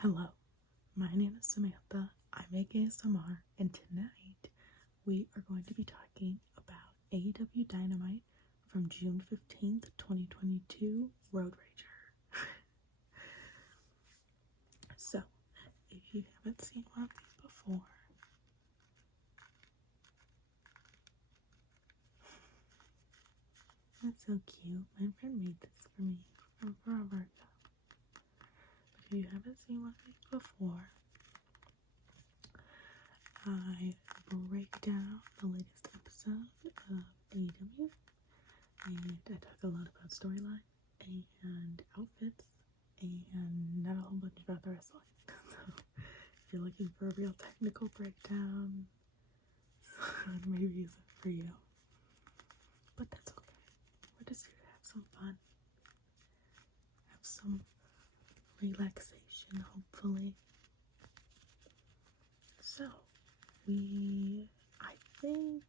Hello, my name is Samantha. I make ASMR, and tonight we are going to be talking about AEW Dynamite from June 15th, 2022, Road Rager. So, if you haven't seen one of these before, that's so cute. My friend made this for me from forever ago. But if you haven't seen one of these before, I break down the latest episode of AEW, and I talk a lot about storyline and outfits and not a whole bunch about the wrestling. So if you're looking for a real technical breakdown, maybe isn't for you. But that's okay. We're just here to have some fun. Have some relaxation, hopefully. So, I think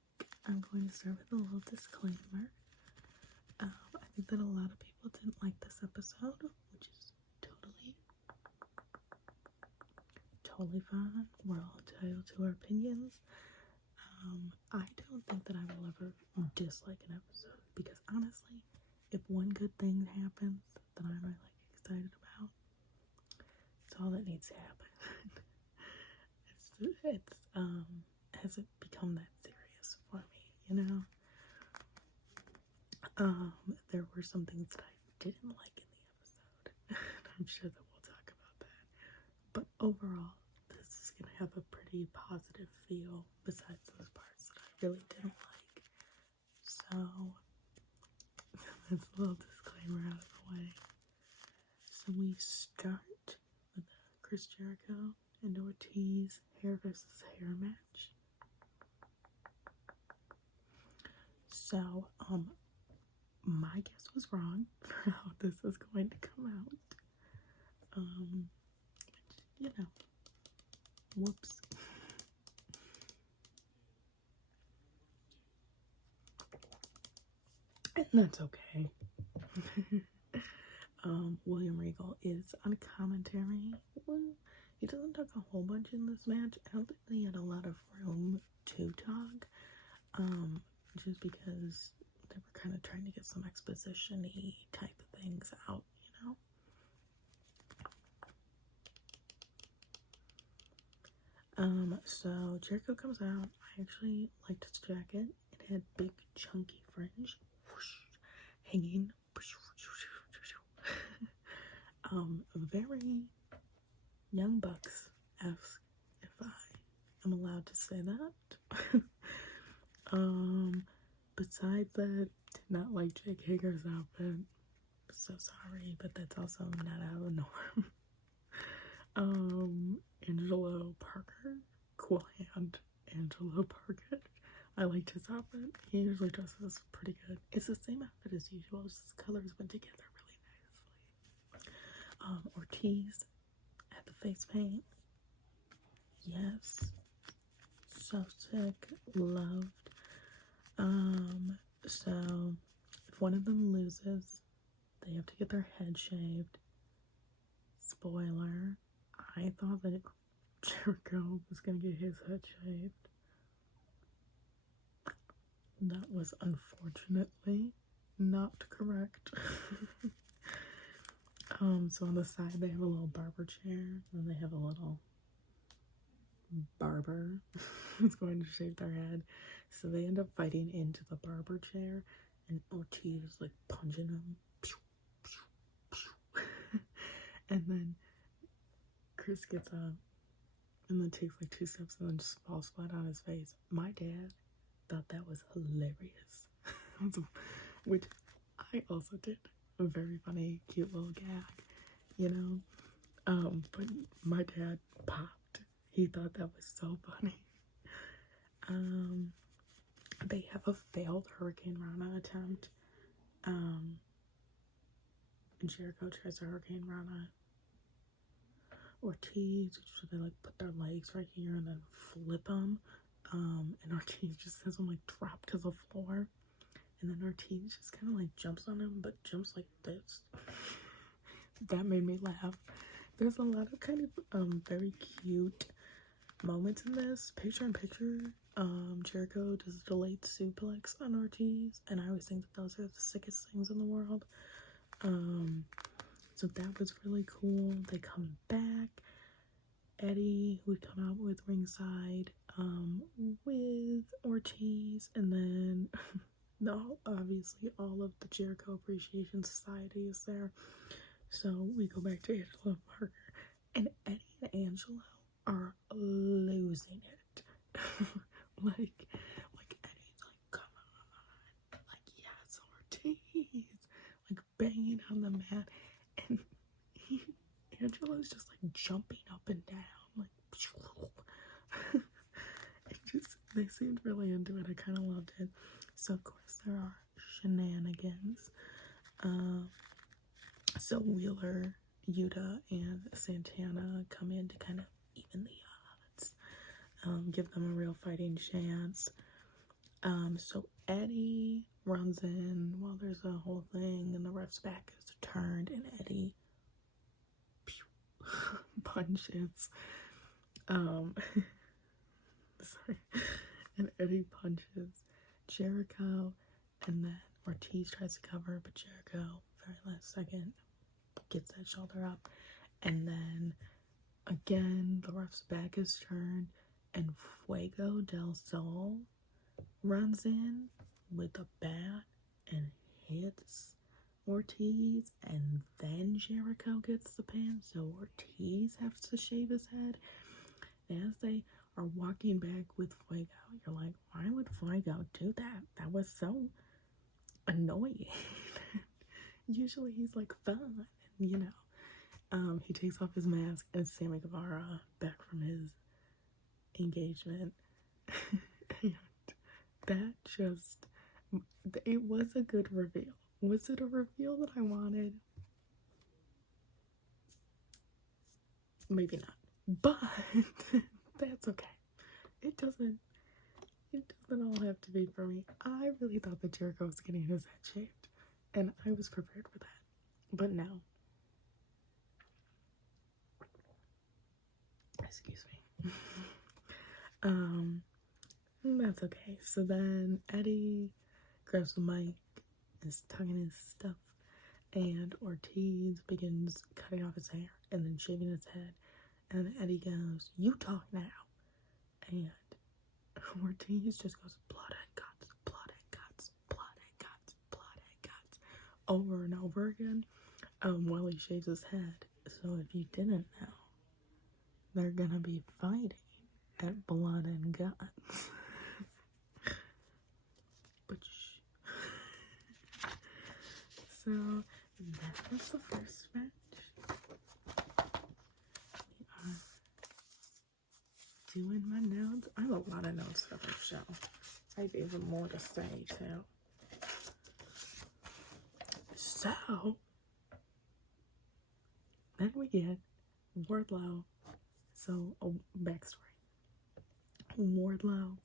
I'm going to start with a little disclaimer. I think that a lot of people didn't like this episode, which is totally fine. We're all entitled to our opinions. I don't think that I will ever dislike an episode, because honestly, if one good thing happens that I'm really excited about, it's all that needs to happen. It's hasn't become that serious for me, you know? There were some things that I didn't like in the episode. I'm sure that we'll talk about that. But overall, this is gonna have a pretty positive feel besides those parts that I really didn't like. So, that's a little disclaimer out of the way. So we start with Chris Jericho and Ortiz hair versus hair match. So, my guess was wrong for how this is going to come out. You know, whoops. And that's okay. William Regal is on commentary. Well, he doesn't talk a whole bunch in this match. I don't think he had a lot of room to talk. Just because they were kind of trying to get some exposition-y type of things out, you know? So Jericho comes out. I actually liked his jacket. It had big chunky fringe, whoosh, hanging. Very Young Bucks-esque, if I am allowed to say that. Besides that, did not like Jake Hager's outfit. So sorry, but that's also not out of the norm. Angelo Parker, cool hand Angelo Parker. I liked his outfit. He usually dresses pretty good. It's the same outfit as usual, just his colors went together really nicely. Ortiz had the face paint. Yes. So sick. Loved. So if one of them loses, they have to get their head shaved. Spoiler, I thought that Jericho was gonna get his head shaved. That was unfortunately not correct. So on the side they have a little barber chair, and they have a little barber who's going to shave their head. So they end up fighting into the barber chair, and Ortiz is like punching him. And then Chris gets up and then takes like 2 steps and then just falls flat on his face. My dad thought that was hilarious. Which I also did. A very funny, cute little gag, you know? But my dad popped. He thought that was so funny. They have a failed Hurricane Rana attempt. Jericho tries a Hurricane Rana. Ortiz, so they like put their legs right here and then flip them. And Ortiz just has them like drop to the floor. And then Ortiz just kind of like jumps on him, but jumps like this. That made me laugh there's a lot of kind of very cute moments in this. Picture in picture, Jericho does a delayed suplex on Ortiz, and I always think that those are the sickest things in the world. So that was really cool. They come back. Eddie would come out with ringside, with Ortiz, and then no, obviously all of the Jericho Appreciation Society is there. So we go back to Angelo Parker, and Eddie and Angelo are losing it. like Eddie's like, come on, like, yes, Ortiz, like banging on the mat, and Angelo's just like jumping up and down, like they seemed really into it. I kind of loved it. So of course there are shenanigans. So Wheeler, Yuta, and Santana come in to kind of even the odds, give them a real fighting chance. So Eddie runs in while there's a whole thing, and the ref's back is turned, and Eddie punches. Sorry. And Eddie punches Jericho, and then Ortiz tries to cover, but Jericho, very last second, gets that shoulder up, and then again the ref's back is turned, and Fuego del Sol runs in with a bat and hits Ortiz, and then Jericho gets the pin, so Ortiz has to shave his head. As they are walking back with Fuego, you're like, why would Fuego do that? That was so annoying. Usually he's like fun, you know. He takes off his mask, and Sammy Guevara back from his engagement. And that just, it was a good reveal. Was it a reveal that I wanted? Maybe not, but that's okay. It doesn't all have to be for me. I really thought that Jericho was getting his head shaved, and I was prepared for that, but no. Excuse me. That's okay. So then Eddie grabs the mic, is tugging his stuff, and Ortiz begins cutting off his hair and then shaving his head, and Eddie goes, "You talk now," and Ortiz just goes, "Blood and guts, blood and guts, blood and guts, blood and guts," over and over again, while he shaves his head. So if you didn't know, they're gonna be fighting at Blood and Guts. But so that was the first match. We are doing my notes. I have a lot of notes for this show. I have even more to say too. So then we get Wardlow. So a backstory. Wardlow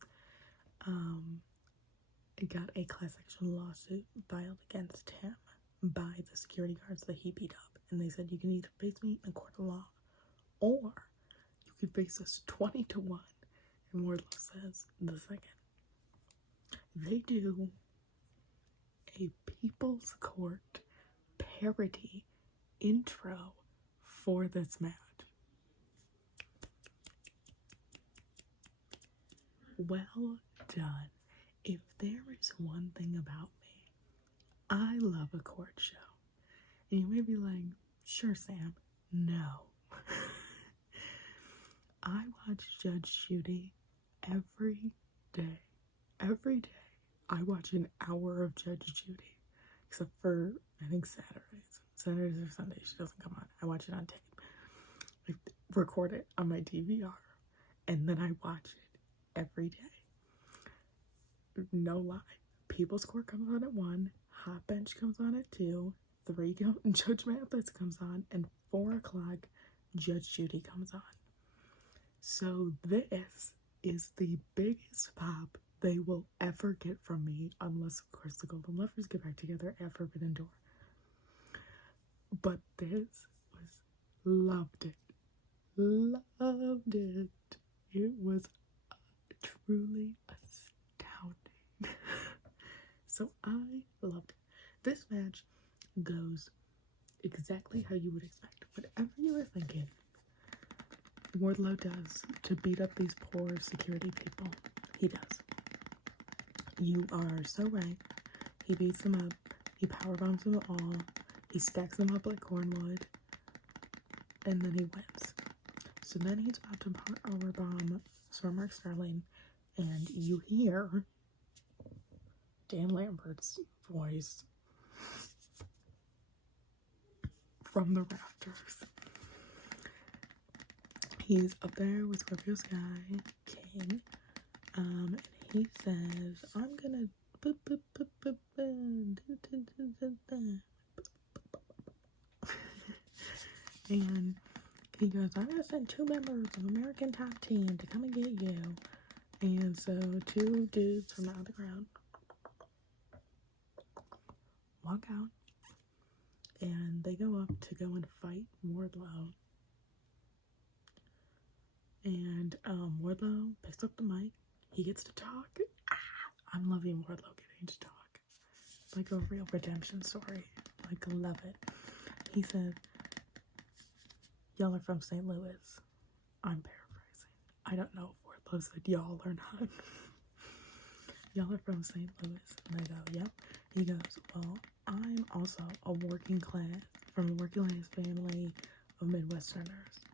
got a class action lawsuit filed against him by the security guards that he beat up, and they said you can either face me in a court of law or you can face us 20-1. And Wardlow says the second. They do a People's Court parody intro for this match. Well done. If there is one thing about me, I love a court show. And you may be like, sure, Sam. No. I watch Judge Judy every day. Every day. I watch an hour of Judge Judy. Except for, I think, Saturdays. Saturdays or Sundays, she doesn't come on. I watch it on tape. I record it on my DVR. And then I watch it every day. No lie. People's Court comes on at 1, Hot Bench comes on at 2, 3 Judge Mathis comes on, and 4 o'clock Judge Judy comes on. So this is the biggest pop they will ever get from me, unless of course the Golden Lovers get back together at Forbidden Door. But this was loved it. Loved it. It was truly astounding. So I loved it. This match goes exactly how you would expect. Whatever you were thinking Wardlow does to beat up these poor security people, he does. You are so right. He beats them up. He powerbombs them all. He stacks them up like cornwood. And then he wins. So then he's about to powerbomb Mark Sterling. And you hear Dan Lambert's voice from the rafters. He's up there with Scorpio Sky King. And he says, I'm gonna and he goes, I'm gonna send 2 members of American Top Team to come and get you. And so 2 dudes from out of the crowd walk out, and they go up to go and fight Wardlow. And Wardlow picks up the mic. He gets to talk. I'm loving Wardlow getting to talk. It's like a real redemption story. Like, I love it. He said, y'all are from St. Louis. I'm paraphrasing. I don't know if Wardlow said y'all or not. Y'all are from St. Louis. And they go, yep. He goes, well, I'm also from a working class family of Midwesterners.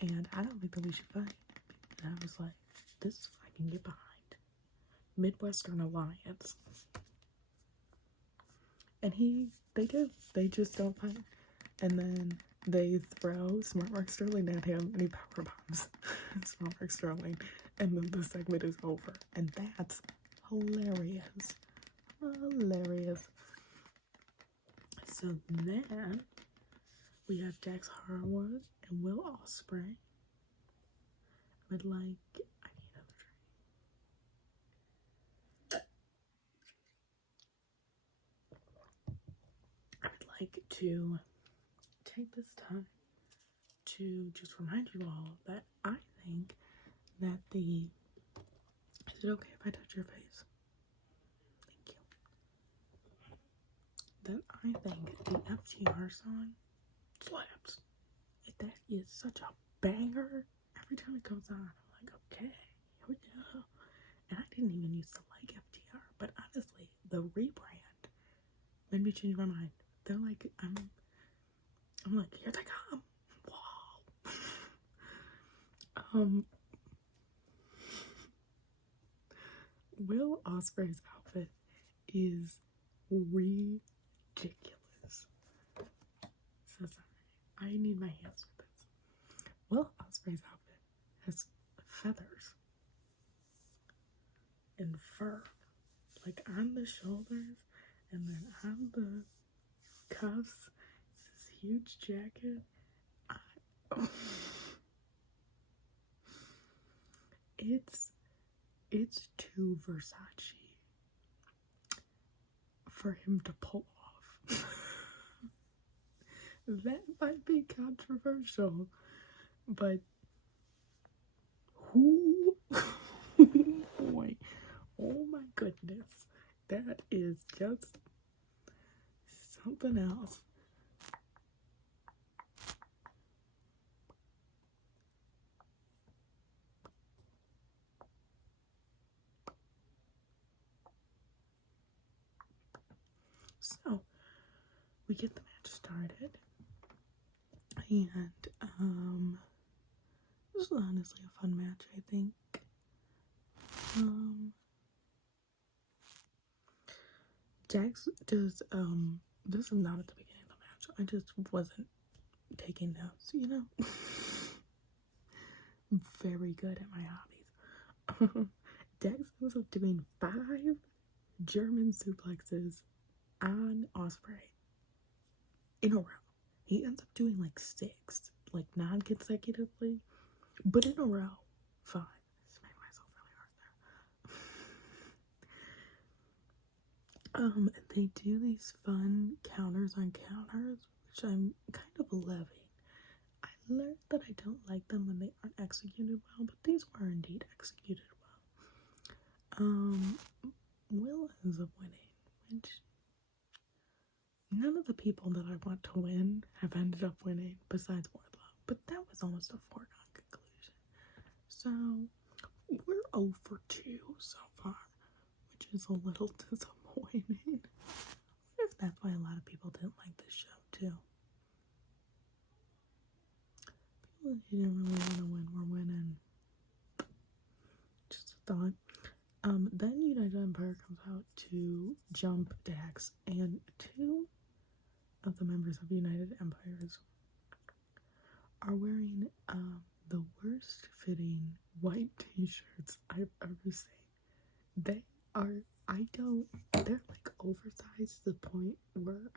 And I don't think that we should fight. And I was like, this I can get behind. Midwestern Alliance. And they just don't fight. And then they throw Smart Mark Sterling at him, and he power bombs Smart Mark Sterling. And then the segment is over. And that's hilarious. Hilarious. So then we have Dax Harwood and Will Ospreay. I need another drink. I would like to take this time to just remind you all that I think that is it okay if I touch your face? Thank you. That I think the FTR song slaps. That is such a banger. Every time it comes on, I'm like, okay, here we go. And I didn't even used to like FTR, but honestly, the rebrand made me change my mind. They're like, I'm like, here they come. Wow. Will Ospreay's outfit is ridiculous. So sorry. I need my hands for this. Will Ospreay's outfit has feathers and fur, like on the shoulders and then on the cuffs. It's this huge jacket. It's too Versace for him to pull off. That might be controversial, but who? Boy, oh my goodness, that is just something else. So we get the match started, and this was honestly a fun match, I think. Jax does, this is not at the beginning of the match. I just wasn't taking notes, you know? I'm very good at my hobbies. Jax ends up doing 5 German suplexes on Ospreay in a row. He ends up doing like 6, like non-consecutively, but in a row. 5. This made myself really hard there. And they do these fun counters on counters, which I'm kind of loving. learned that I don't like them when they aren't executed well, but these were indeed executed well. Will ends up winning, which none of the people that I want to win have ended up winning besides Wardlow, but that was almost a foregone conclusion. So we're 0 for 2 so far, which is a little disappointing. I wonder if that's why a lot of people didn't like this show too. People who didn't really want to win were winning. Just a thought. Then United Empire comes out to jump Dax, and 2 of the members of United Empires are wearing the worst fitting white t-shirts I've ever seen. They're like oversized to the point where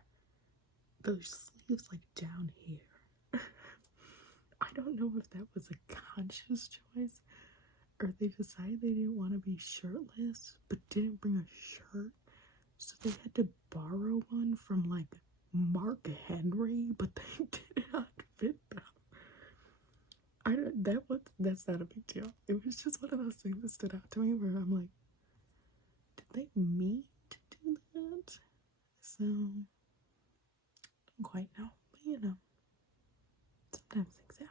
the sleeves like down here. I don't know if that was a conscious choice or they decided they didn't want to be shirtless but didn't bring a shirt, so they had to borrow one from like Mark Henry, but they did not fit them. That's not a big deal. It was just one of those things that stood out to me where I'm like, did they mean to do that? So, don't quite know. But you know, sometimes things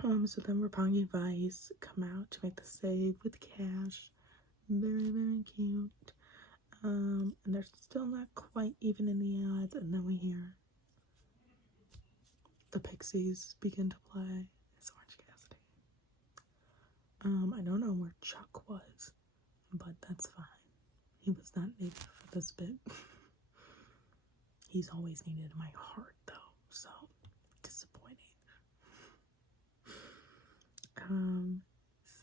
happen. So then Roppongi Vice come out to make the save with Cash. Very, very cute. And they're still not quite even in the odds, and then we hear the Pixies begin to play. It's Orange Cassidy. I don't know where Chuck was, but that's fine. He was not needed for this bit. He's always needed in my heart, though, so disappointing.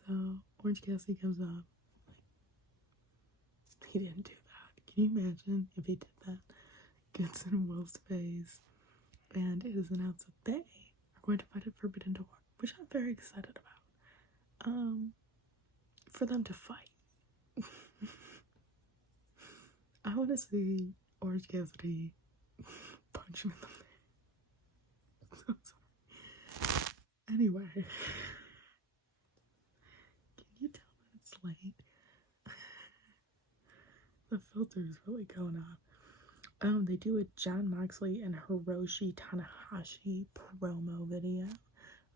So Orange Cassidy comes up. He didn't do that. Can you imagine if he did that? Gets in Will's face, and it is announced that they are going to fight at Forbidden Door, which I'm very excited about. For them to fight. I want to see Orange Cassidy punch him in the face. I'm so sorry. Anyway, can you tell that it's late? The filter is really going on. They do a Jon Moxley and Hiroshi Tanahashi promo video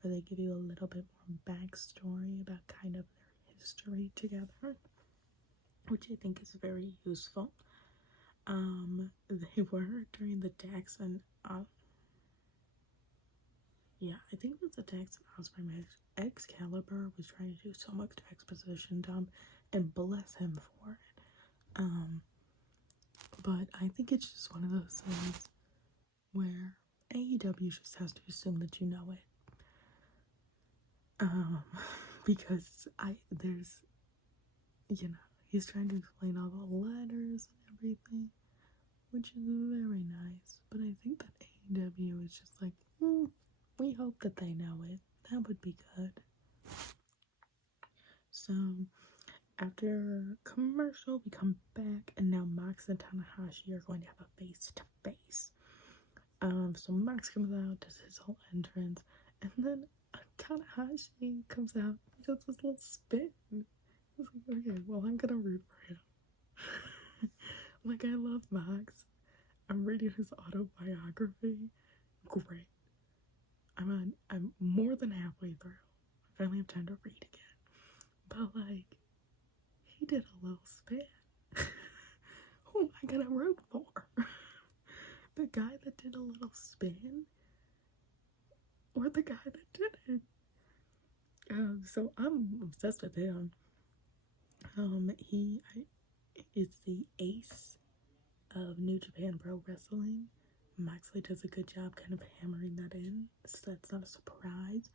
where they give you a little bit more backstory about kind of their history together, which I think is very useful. They were during the Dax and I think it was the Dax and Ospreay match. Excalibur was trying to do so much exposition dump, and bless him for it. But I think it's just one of those things where AEW just has to assume that you know it. Because he's trying to explain all the letters and everything, which is very nice. But I think that AEW is just like, we hope that they know it. That would be good. So, after commercial, we come back, and now Mox and Tanahashi are going to have a face-to-face. So Mox comes out, does his whole entrance, and then Tanahashi comes out and does this little spin. I was like, okay, well, I'm gonna root for him. Like, I love Mox. I'm reading his autobiography. Great. I'm more than halfway through. I finally have time to read again. But, like, he did a little spin. Who am I gonna root for? The guy that did a little spin? Or the guy that did it? So I'm obsessed with him. He is the ace of New Japan Pro Wrestling. Moxley does a good job kind of hammering that in, so that's not a surprise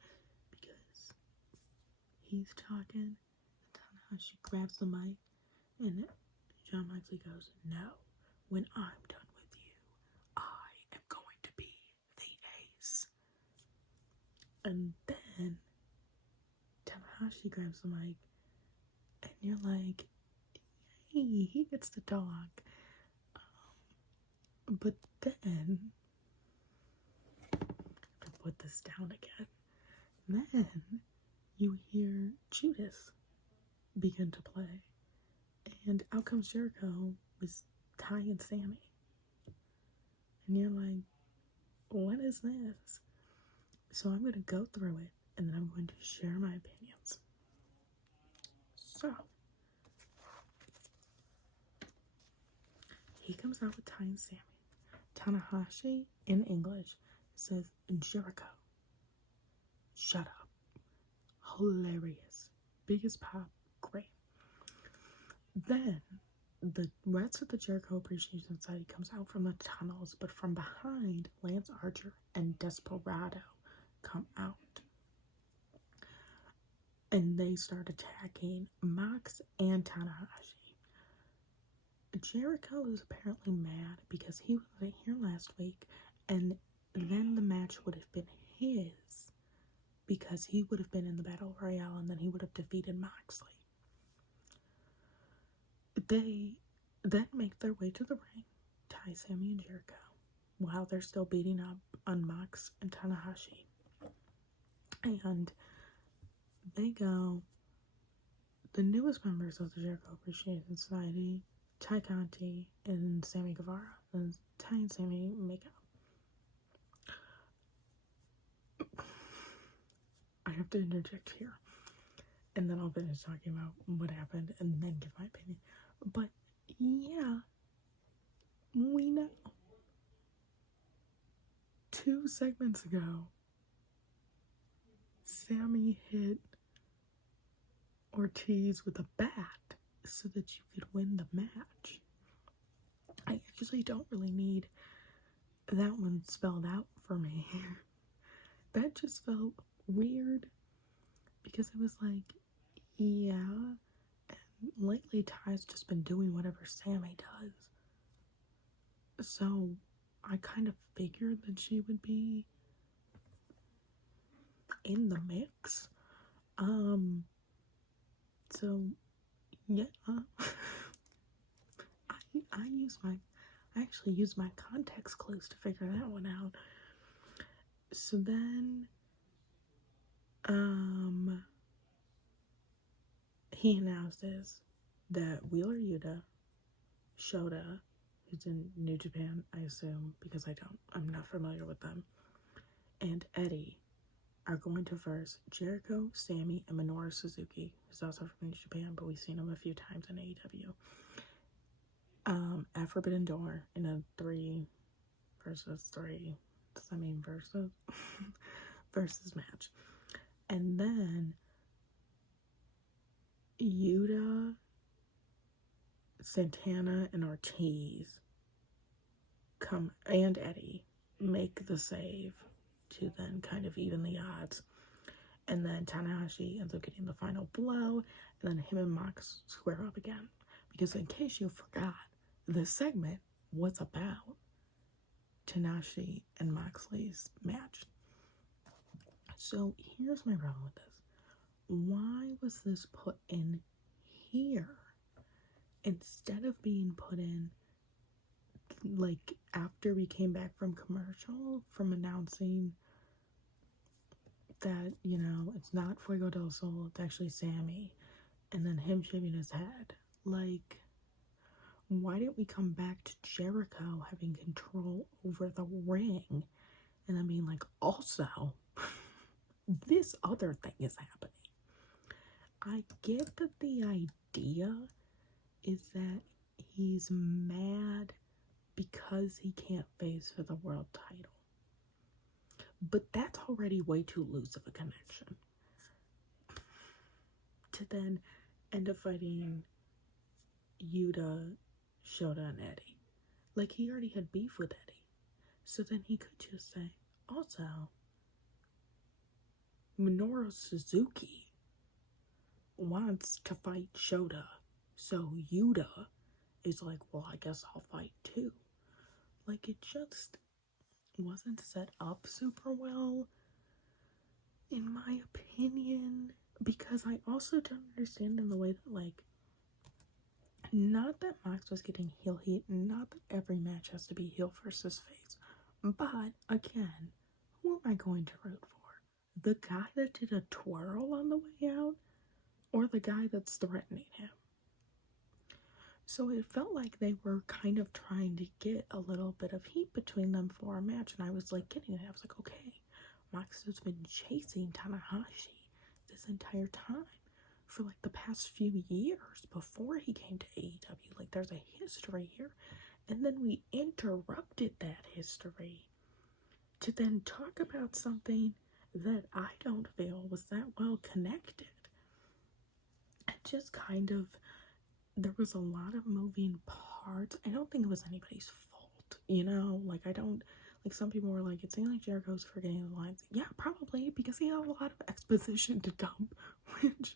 because he's talking, and Tanahashi grabs the mic, and Jon Moxley goes, "No, when I'm done with you, I am going to be the ace." And then Tanahashi grabs the mic, and you're like, yay, he gets to talk. But then, to put this down again, then you hear Judas begin to play. And out comes Jericho with Ty and Sammy. And you're like, what is this? So I'm going to go through it, and then I'm going to share my opinions. So, he comes out with Ty and Sammy. Tanahashi, in English, says, Jericho, shut up. Hilarious. Biggest pop. Great. Then, the rest of the Jericho Appreciation Society comes out from the tunnels, but from behind, Lance Archer and Desperado come out. And they start attacking Mox and Tanahashi. Jericho is apparently mad because he wasn't here last week, and then the match would have been his because he would have been in the Battle Royale and then he would have defeated Moxley. They then make their way to the ring, Ty, Sammy, and Jericho, while they're still beating up on Mox and Tanahashi. And they go, the newest members of the Jericho Appreciation Society, Ty Conti and Sammy Guevara, and Ty and Sammy make out. I have to interject here, and then I'll finish talking about what happened and then give my opinion. But yeah, we know 2 segments ago, Sammy hit Ortiz with a bat so that you could win the match. I actually don't really need that one spelled out for me. That just felt weird because it was like, yeah, and lately Ty's just been doing whatever Sammy does. So I kind of figured that she would be in the mix. So yeah, I actually used my context clues to figure that one out. So then, he announces that Wheeler Yuta, Shota, who's in New Japan, I assume, because I'm not familiar with them, and Eddie are going to verse Jericho, Sammy, and Minoru Suzuki, who's also from New Japan, but we've seen him a few times in AEW. At Forbidden Door in a 3 versus 3. Does that mean versus? Versus match. And then Yuta, Santana, and Ortiz come, and Eddie make the save to then kind of even the odds. And then Tanahashi ends up getting the final blow, and then him and Mox square up again. Because in case you forgot, this segment was about Tanahashi and Moxley's match. So here's my problem with this. Why was this put in here instead of being put in like after we came back from commercial, from announcing that, you know, it's not Fuego del Sol, it's actually Sammy, and then him shaving his head? Like, why didn't we come back to Jericho having control over the ring and then being like, also, this other thing is happening? I get that the idea is that he's mad because he can't face for the world title. But that's already way too loose of a connection. To then end up fighting Yuta, Shota, and Eddie. Like, he already had beef with Eddie. So then he could just say, also, Minoru Suzuki wants to fight Shota. So Yuta is like, well, I guess I'll fight too. Like, it just wasn't set up super well, in my opinion, because I also don't understand in the way that, like, Not that Mox was getting heel heat, not that every match has to be heel versus face, but again, who am I going to root for? The guy that did a twirl on the way out, or the guy that's threatening him? So it felt like they were kind of trying to get a little bit of heat between them for a match, and I was like getting it. I was like, okay, Mox has been chasing Tanahashi this entire time for like the past few years before he came to AEW. Like, there's a history here, and then we interrupted that history to then talk about something that I don't feel was that well connected. It just kind of, there was a lot of moving parts. I don't think it was anybody's fault, you know? Like, I don't, like, some people were like, it seemed like Jericho's forgetting the lines. Yeah, probably, because he had a lot of exposition to dump, which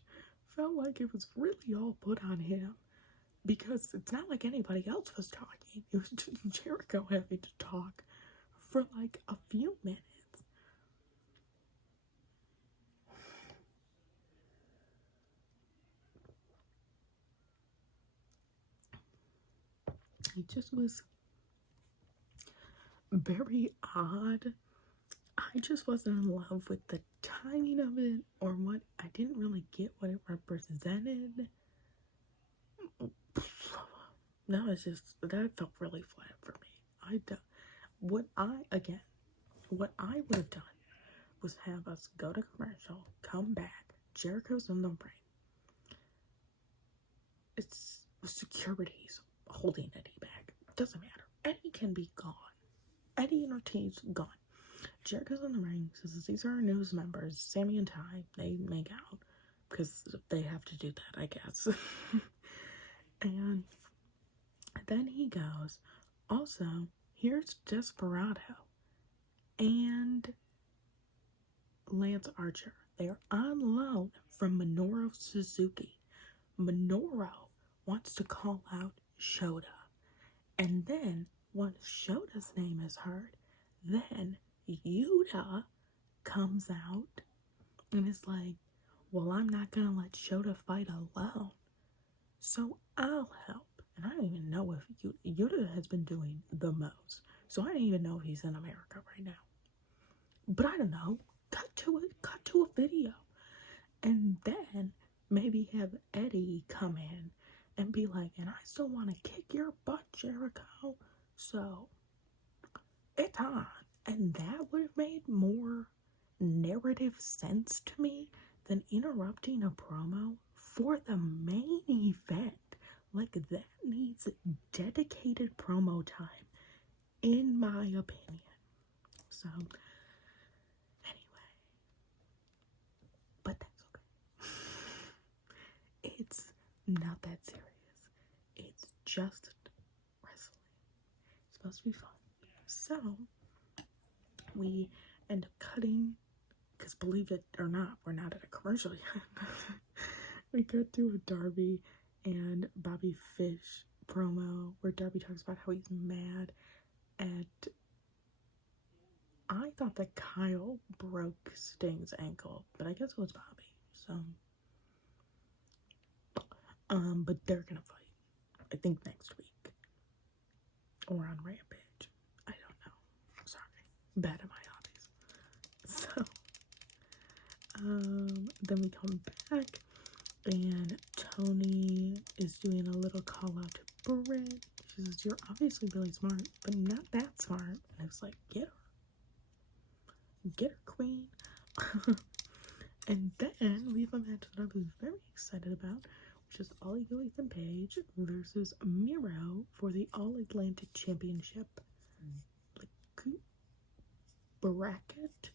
felt like it was really all put on him. Because it's not like anybody else was talking. It was just Jericho having to talk for like a few minutes. It just was very odd. I just wasn't in love with the timing of it, or what. I didn't really get what it represented. No, it's just, that felt really flat for me. What I would have done was have us go to commercial, come back, Jericho's in the ring. It's security's holding Eddie back. Doesn't matter. Eddie can be gone. Eddie and Ortiz gone. Jericho's in the ring, says these are our newest members, Sammy and Ty. They make out because they have to do that, I guess. And then he goes, also, here's Desperado and Lance Archer. They are on loan from Minoru Suzuki. Minoru wants to call out Shota. And then, once Shota's name is heard, then Yuta comes out and is like, well, I'm not gonna let Shota fight alone, so I'll help. And I don't even know if Yuta has been doing the most, so I don't even know if he's in America right now. But I don't know. Cut to a video, and then maybe have Eddie come in and be like, and I still want to kick your butt, Jericho. So it's on. And that would have made more narrative sense to me than interrupting a promo for the main event. Like, that needs dedicated promo time, in my opinion. So, anyway. But that's okay. It's not that serious. It's just wrestling. It's supposed to be fun. So, we end up cutting, because believe it or not, we're not at a commercial yet. We cut to a Darby and Bobby Fish promo where Darby talks about how he's mad at, I thought that Kyle broke Sting's ankle, but I guess it was Bobby. So, but they're gonna fight, I think, next week, or on Rampage. I don't know. Sorry, bad at my hobbies. So, then we come back, and Tony is doing a little call out to Britt. She says, you're obviously really smart, but not that smart. And it's like, get her, queen. And then we have a match that I was very excited about, which is Ollie, Ethan Page versus Miro for the All Atlantic Championship bracket.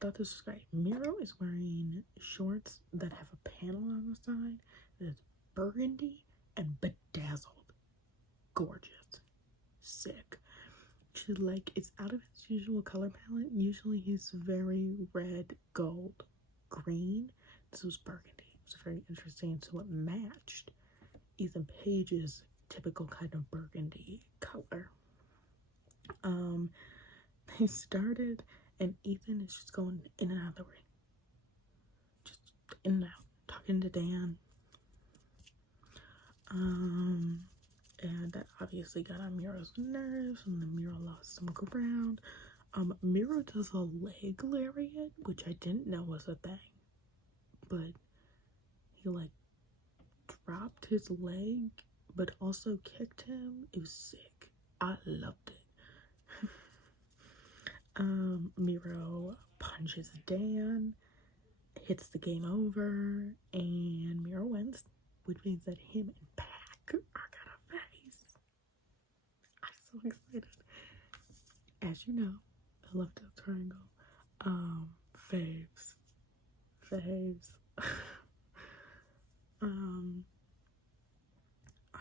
Thought this was great. Miro is wearing shorts that have a panel on the side that is burgundy and bedazzled. Gorgeous. Sick. She's like, it's out of his usual color palette. Usually he's very red, gold, green. This was burgundy. It was very interesting. So it matched Ethan Page's typical kind of burgundy color. They started, and Ethan is just going in and out of the ring. Just in and out. Talking to Dan. And that obviously got on Miro's nerves, and then Miro lost some ground. Miro does a leg lariat, which I didn't know was a thing, but he like dropped his leg, but also kicked him. It was sick. I loved it. Miro punches Dan, hits the game over, and Miro wins, which means that him and Pac are gonna face. I'm so excited. As you know, I love that triangle. Faves.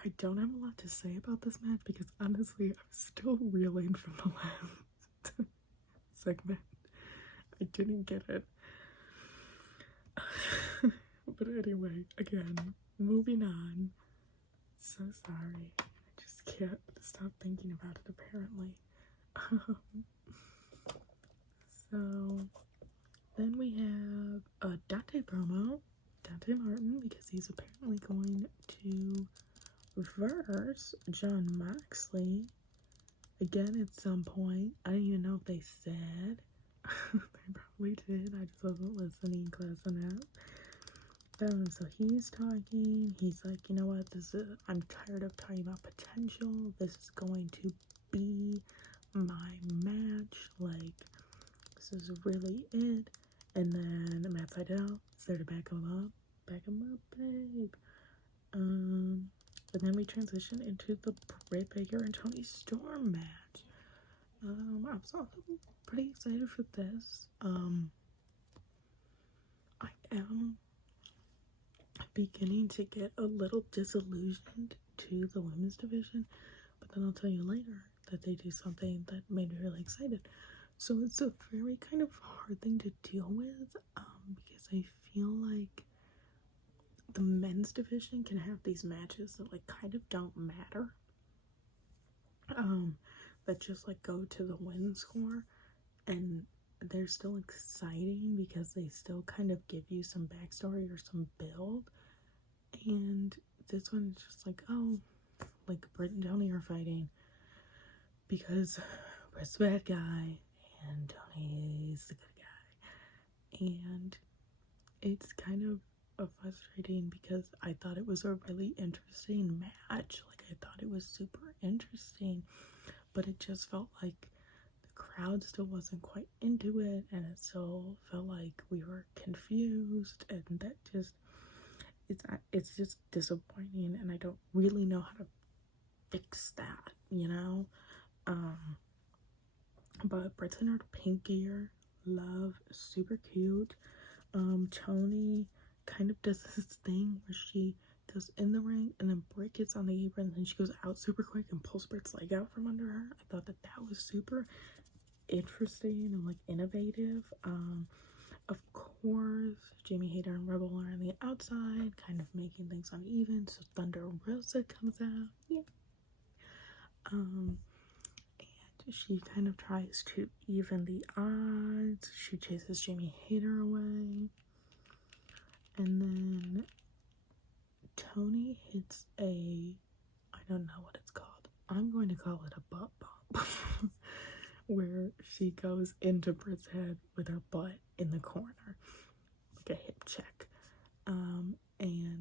I don't have a lot to say about this match because honestly, I'm still reeling from the last segment. I didn't get it. But anyway, again, moving on. So sorry. I just can't stop thinking about it, apparently. So then we have a Dante promo. Dante Martin, because he's apparently going to verse John Moxley again at some point. I don't even know if they said. They probably did. I just wasn't listening close enough. So he's talking. He's like, you know what? I'm tired of talking about potential. This is going to be my match. Like, this is really it. And then Matt Sydal is there to back him up. Back him up, babe. And then we transition into the Britt Baker and Toni Storm match. I was also pretty excited for this. I am beginning to get a little disillusioned to the women's division, but then I'll tell you later that they do something that made me really excited. So it's a very kind of hard thing to deal with, because I feel like the men's division can have these matches that like kind of don't matter, that just like go to the win score, and they're still exciting because they still kind of give you some backstory or some build. And this one is just like, oh, like Britt and Toni are fighting because Britt's the bad guy and Tony's the good guy. And it's kind of frustrating because I thought it was a really interesting match. Like, I thought it was super interesting, but it just felt like the crowd still wasn't quite into it, and it still felt like we were confused, and that just, it's just disappointing, and I don't really know how to fix that, you know? But Britt's in her pink gear, love, super cute. Toni kind of does this thing where she goes in the ring and then Britt gets on the apron and then she goes out super quick and pulls Britt's leg out from under her. I thought that was super interesting and like innovative. Of course, Jamie Hayter and Rebel are on the outside, kind of making things uneven. So Thunder Rosa comes out. Yeah. And she kind of tries to even the odds. She chases Jamie Hayter away. And then Toni hits I don't know what it's called. I'm going to call it a butt bump. Where she goes into Britt's head with her butt in the corner. Like a hip check. And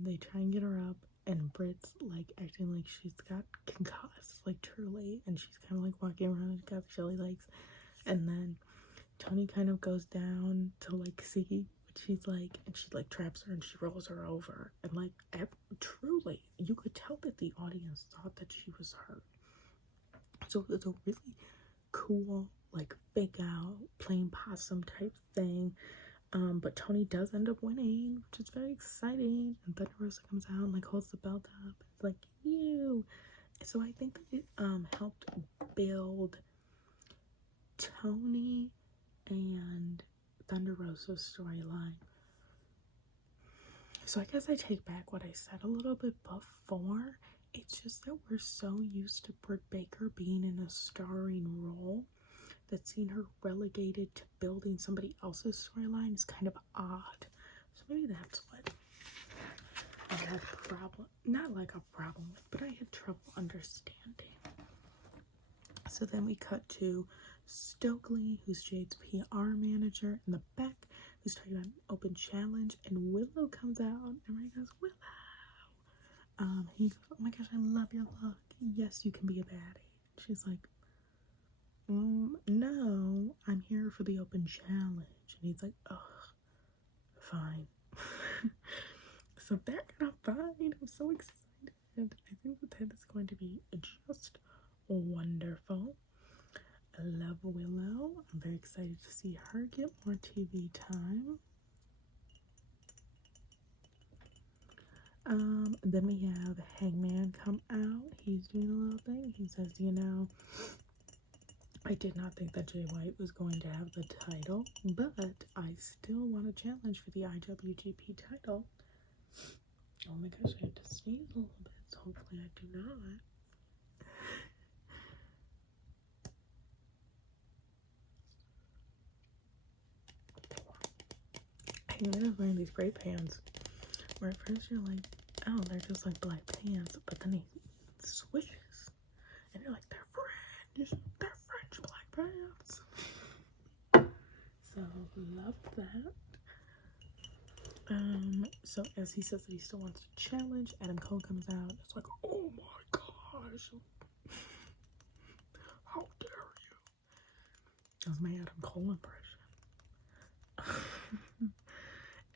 they try and get her up, and Britt's like acting like she's got concussed, like truly, and she's kind of like walking around and got jelly legs. And then Toni kind of goes down to like see what she's like, and she like traps her and she rolls her over, and like truly you could tell that the audience thought that she was hurt. So it was a really cool like fake out playing possum type thing. But Toni does end up winning, which is very exciting. And Thunder Rosa comes out and like holds the belt up. It's like, you. So I think that it helped build Toni and Thunder Rosa's storyline. So I guess I take back what I said a little bit before. It's just that we're so used to Britt Baker being in a starring role that seeing her relegated to building somebody else's storyline is kind of odd. So maybe that's what. I had a problem, not like a problem with, but I had trouble understanding. So then we cut to Stokely, who's Jade's PR manager, in the back, who's talking about an open challenge, and Willow comes out, and Ray goes, Willow! He goes, oh my gosh, I love your look. Yes, you can be a baddie. She's like, no, I'm here for the open challenge. And he's like, ugh, fine. So they're gonna fight. I'm so excited. I think that is going to be just wonderful. I love Willow. I'm very excited to see her get more TV time. Then we have Hangman come out. He's doing a little thing. He says, you know, I did not think that Jay White was going to have the title, but I still want a challenge for the IWGP title. Oh my gosh, I had to sneeze a little bit, so hopefully I do not. Hangman is wearing these great pants, where at first you're like, oh, they're just like black pants, but then he switches, and you're like, they're French black pants. So, love that. So as he says that he still wants to challenge, Adam Cole comes out. It's like, oh my gosh, how dare you? That was my Adam Cole impression.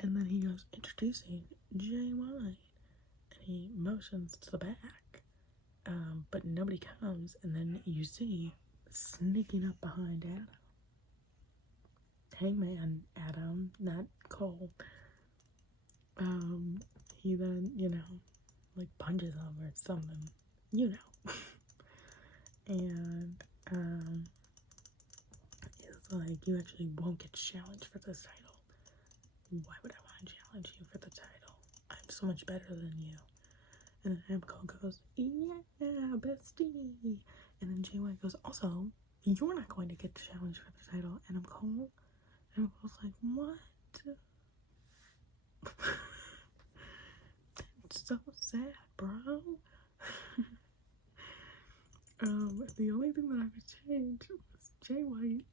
And then he goes, introducing Jay White, and he motions to the back, but nobody comes, and then you see sneaking up behind Adam. Hangman Adam, not Cole. He then, you know, like punches him or something, you know. And it's like, you actually won't get challenged for this title. Why would I want to challenge you for the title? I'm so much better than you. And then Adam Cole goes, yeah, bestie. And then Jay White goes, also, you're not going to get the challenge for the title. And Adam Cole's like, what? That's so sad, bro. The only thing that I would change was Jay White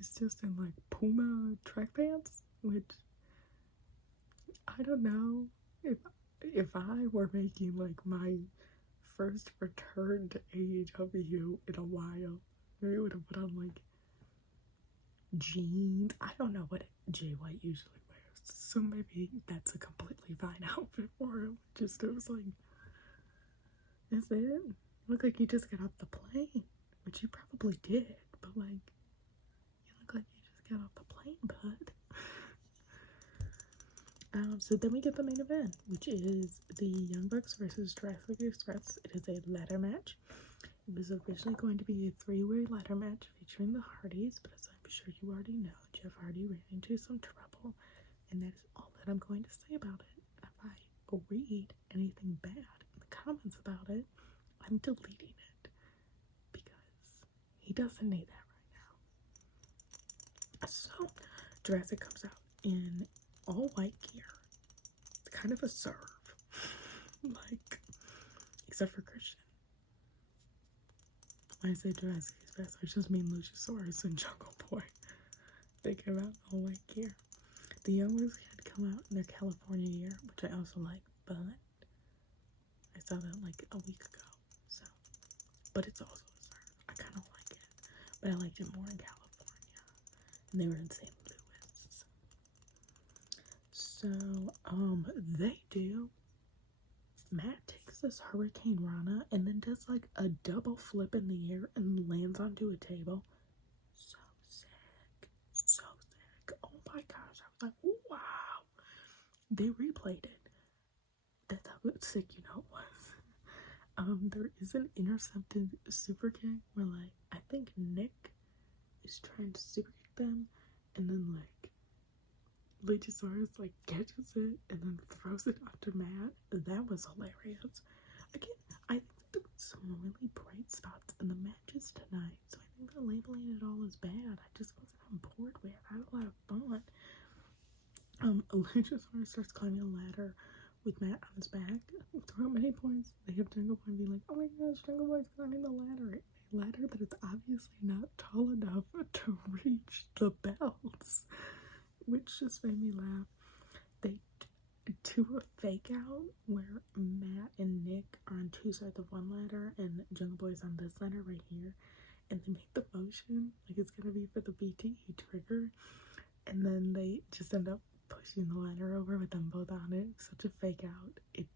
is just in like Puma track pants, which I don't know if I were making like my first return to AEW in a while, maybe I would have put on like jeans. I don't know what Jay White usually wears, so maybe that's a completely fine outfit for him. Just it was like, is it? Look like you just got off the plane, which you probably did, but like, you look like you just got off the plane, bud. So then we get the main event, which is the Young Bucks versus Jurassic Express. It is a ladder match. It was originally going to be a three-way ladder match featuring the Hardys, but as I'm sure you already know, Jeff Hardy ran into some trouble, and that is all that I'm going to say about it. If I read anything bad in the comments about it, I'm deleting it, because he doesn't need that right now. So, Jurassic comes out in all white gear. It's kind of a serve. Like, except for Christian. When I say Jurassic Express, I just mean Luchasaurus and Jungle Boy. They came out in all white gear. The Young Bucks had come out in their California gear, which I also like, but I saw that like a week ago. So, but it's also a serve. I kind of like it, but I liked it more in California, and they were in St. Louis. So, they do. Matt takes this Hurricane Rana and then does like a double flip in the air and lands onto a table. So sick. So sick. Oh my gosh. I was like, wow. They replayed it. That's how sick you know it was. There is an intercepted super kick where like, I think Nick is trying to super kick them, and then like Luchasaurus like catches it and then throws it onto Matt. That was hilarious. Again, I think there were some really bright spots in the matches tonight, so I think that labeling it all as bad, I just wasn't on board with. I had a lot of fun. Luchasaurus starts climbing a ladder with Matt on his back throughout many points. They have Jungle Boy be like, oh my gosh, Jungle Boy's climbing the ladder. A ladder that is obviously not tall enough to reach the belts, which just made me laugh. They do a fake out where Matt and Nick are on two sides of one ladder and Jungle Boy's on this ladder right here, and they make the motion like it's gonna be for the BTE trigger, and then they just end up pushing the ladder over with them both on it. Such a fake out. It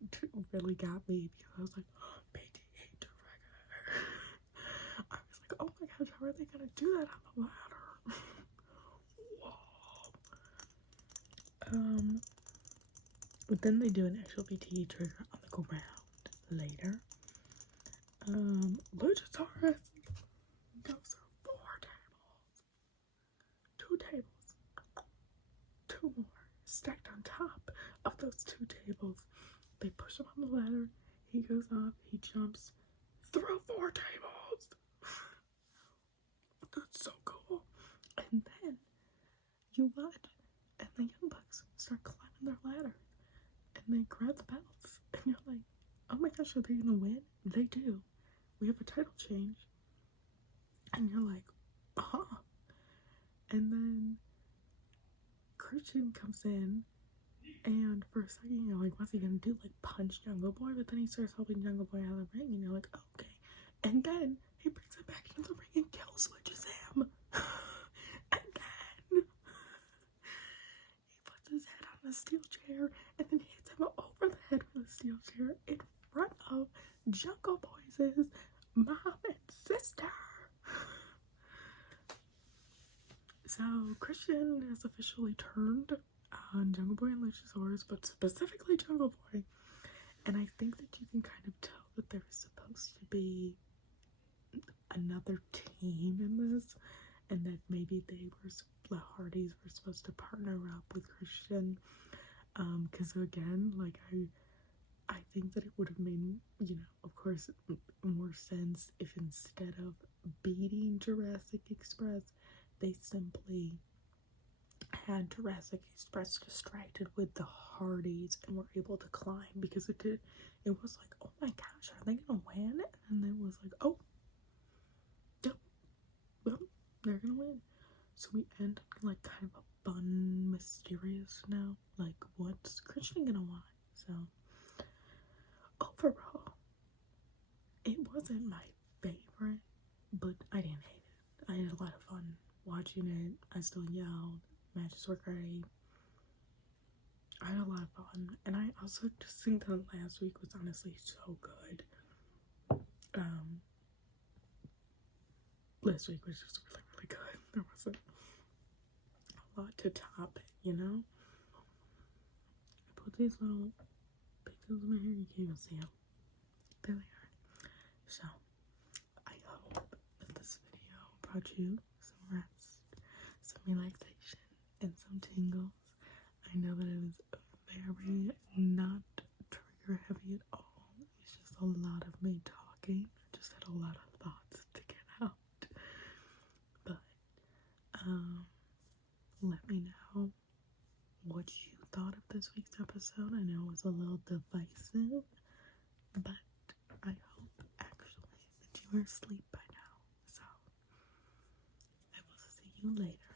really got me because I was like, oh, BTE trigger. I was like, oh my gosh, how are they gonna do that on the ladder? Whoa. But then they do an actual BTE trigger on the ground later. Luchasaurus goes through 4 tables. 2 tables. 2 more stacked on top of those 2 tables. They push him on the ladder. He goes up. He jumps through 4 tables. That's so cool. And then you watch, and the Young Bucks start climbing their ladder. And they grab the belts, and you're like, oh my gosh, are they gonna win? They do. We have a title change. And you're like, and then Christian comes in, and for a second you're like, what's he gonna do? Like punch Jungle Boy? But then he starts helping Jungle Boy out of the ring, and you're like, okay. And then he brings him back into the ring and kill switches him. And then he puts his head on a steel chair and then hits him over the head with a steel chair in front of Jungle Boy's mom and sister. So Christian has officially turned on Jungle Boy and Luchasaurus, but specifically Jungle Boy. And I think that you can kind of tell that there's supposed to be another team in this, and that maybe the Hardys were supposed to partner up with Christian. Because again, like I think that it would have made, of course, more sense if instead of beating Jurassic Express, they simply had Jurassic Express distracted with the Hardys and were able to climb, because it was like, oh my gosh, are they gonna win? And then it was like, oh, yep, well, they're gonna win. So we end up like kind of a fun, mysterious now, like what's Christian gonna want? So overall, it wasn't my favorite, but I didn't hate it. I had a lot of fun watching it. I still yelled. Matches were great. I had a lot of fun, and I also just think that last week was honestly so good. Last week was just really, really good. There wasn't a lot to top it, I put these little pixels in my hair. You can't even see them. There they are. So, I hope that this video brought you some rest, some relaxation, and some tingles. I know that it was very not trigger heavy at all. It's just a lot of me talking. I just had a lot of thoughts to get out. But let me know what you thought of this week's episode. I know it was a little divisive, but I hope actually that you are asleep by now. So I will see you later.